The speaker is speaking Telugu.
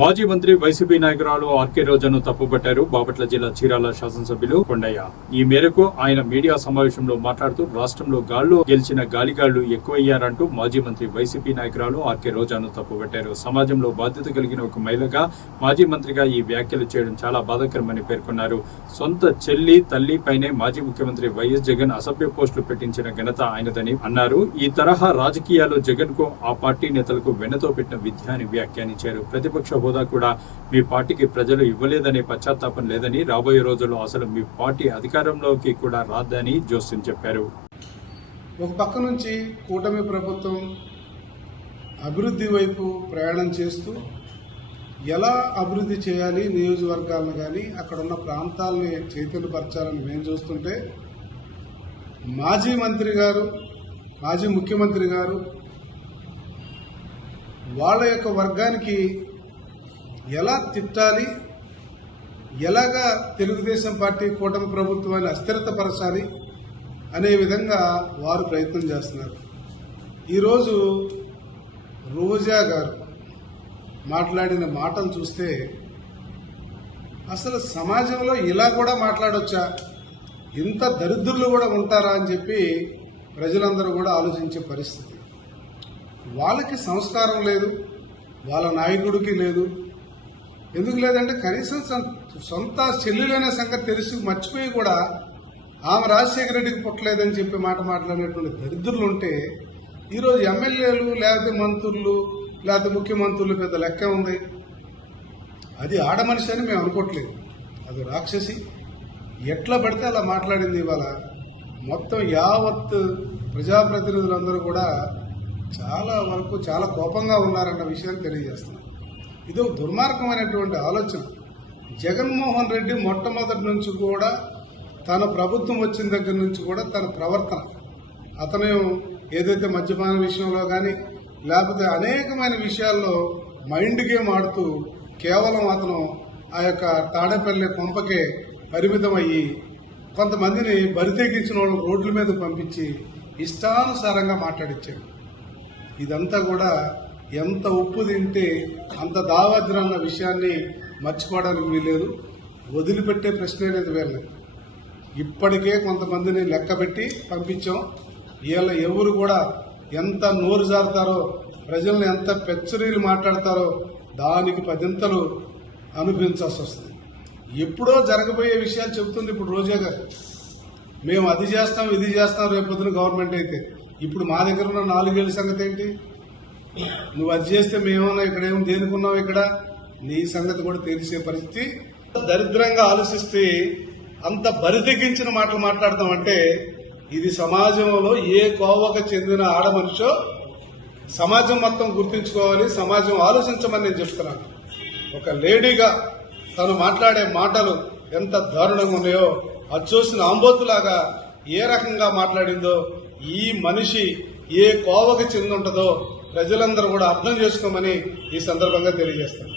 మాజీ మంత్రి వైసీపీ నాయకురాలు ఆర్కే రోజాను తప్పుపట్టారు బాపట్ల జిల్లా చీరాల శాసనసభ్యులు కొండయ్య. ఈ మేరకు ఆయన మీడియా సమావేశంలో మాట్లాడుతూ రాష్ట్రంలో గాల్లో గెలిచిన గాలిగాళ్లు ఎక్కువయ్యారంటూ మాజీ మంత్రి వైసీపీ నాయకురాలు ఆర్కే రోజాను తప్పుపట్టారు. సమాజంలో బాధ్యత కలిగిన ఒక మహిళగా మాజీ మంత్రిగా ఈ వ్యాఖ్యలు చేయడం చాలా బాధాకరమని పేర్కొన్నారు. సొంత చెల్లి తల్లి పైనే మాజీ ముఖ్యమంత్రి వైఎస్ జగన్ అసభ్య పోస్టులు పెట్టించిన ఘనత ఆయనదని అన్నారు. ఈ తరహా రాజకీయాలు జగన్ కు ఆ పార్టీ నేతలకు వెన్నతో పెట్టిన విద్య అని వ్యాఖ్యానించారు. ప్రతిపక్ష హోదా కూడా మీ పార్టీకి ప్రజలు ఇవ్వలేదనే పశ్చాత్తాపం లేదని, రాబోయే రోజుల్లో అసలు మీ పార్టీ అధికారంలోకి కూడా రాదని జోస్యం చెప్పారు. ఒక పక్క నుంచి కూటమి ప్రభుత్వం అభివృద్ధి వైపు ప్రయాణం చేస్తూ ఎలా అభివృద్ధి చేయాలి, నియోజకవర్గాలను కానీ అక్కడ ఉన్న ప్రాంతాలని చైతన్యపరచాలని మేము చూస్తుంటే, మాజీ ముఖ్యమంత్రి గారు వాళ్ళ యొక్క వర్గానికి ఎలా తిట్టాలి, ఎలాగా తెలుగుదేశం పార్టీ కూటమి ప్రభుత్వాన్ని అస్థిరతపరచాలి అనే విధంగా వారు ప్రయత్నం చేస్తున్నారు. ఈరోజు రోజా గారు మాట్లాడిన మాటలు చూస్తే అసలు సమాజంలో ఇలా కూడా మాట్లాడొచ్చా, ఇంత దరిద్రులు కూడా ఉంటారా అని చెప్పి ప్రజలందరూ కూడా ఆలోచించే పరిస్థితి. వాళ్ళకి సంస్కారం లేదు, వాళ్ళ నాయకుడికి లేదు. ఎందుకు లేదంటే కనీసం సొంత చెల్లెలనే సంగతి తెలిసి మర్చిపోయి కూడా ఆమె రాజశేఖర రెడ్డికి పుట్టలేదని చెప్పి మాట మాట్లాడినటువంటి దరిద్రులు ఉంటే, ఈరోజు ఎమ్మెల్యేలు లేకపోతే మంత్రులు లేకపోతే ముఖ్యమంత్రులు పెద్ద లెక్క ఉంది. అది ఆడమనిషి అని మేము అనుకోవట్లేదు, అది రాక్షసి. ఎట్లా పడితే అలా మాట్లాడింది. ఇవాళ మొత్తం యావత్ ప్రజాప్రతినిధులందరూ కూడా చాలా వరకు చాలా కోపంగా ఉన్నారన్న విషయాన్ని తెలియజేస్తున్నారు. ఇది ఒక దుర్మార్గమైనటువంటి ఆలోచన. జగన్మోహన్ రెడ్డి మొట్టమొదటి నుంచి కూడా తన ప్రభుత్వం వచ్చిన దగ్గర నుంచి కూడా తన ప్రవర్తన, అతను ఏదైతే మద్యపాన విషయంలో కానీ లేకపోతే అనేకమైన విషయాల్లో మైండ్ గేమ్ ఆడుతూ కేవలం అతను ఆ యొక్క తాడేపల్లి కొంపకే పరిమితం అయ్యి కొంతమందిని బరితెగించిన వాళ్ళు రోడ్ల మీద పంపించి ఇష్టానుసారంగా మాట్లాడించాడు. ఇదంతా కూడా ఎంత ఉప్పు తింటే అంత దావద్ర అన్న విషయాన్ని మర్చిపోవడానికి వీల్లేదు. వదిలిపెట్టే ప్రశ్నే లేదు వీళ్ళని. ఇప్పటికే కొంతమందిని లెక్కబెట్టి పంపించాం. వీళ్ళ ఎవరు కూడా ఎంత నోరు జారుతారో, ప్రజల్ని ఎంత పెచ్చరీలు మాట్లాడతారో దానికి పదింతలు అనుభవించాల్సి వస్తుంది. ఎప్పుడో జరగబోయే విషయాలు చెబుతుంది ఇప్పుడు రోజా గారు. మేము అది చేస్తాం ఇది చేస్తాం రేపొద్దున గవర్నమెంట్ అయితే. ఇప్పుడు మా దగ్గర ఉన్న 4 ఏళ్ల సంగతి ఏంటి? నువ్వు అది చేస్తే మేమన్నా ఇక్కడ ఏం దేనికున్నావు, ఇక్కడ నీ సంగతి కూడా తెలిసే పరిస్థితి. దరిద్రంగా ఆలోచిస్తే అంత బరితెగించిన మాటలు మాట్లాడతామంటే ఇది సమాజంలో ఏ కోవకు చెందిన ఆడమనిషో సమాజం మొత్తం గుర్తించుకోవాలి, సమాజం ఆలోచించమని నేను చెప్తున్నాను. ఒక లేడీగా తను మాట్లాడే మాటలు ఎంత దారుణంగా ఉన్నాయో, అది చూసిన ఆంబోతులాగా ఏ రకంగా మాట్లాడిందో, ఈ మనిషి ఏ కోవకు చెంది ఉంటుందో ప్రజలందరూ కూడా అర్థం చేసుకోమని ఈ సందర్భంగా తెలియజేస్తారు.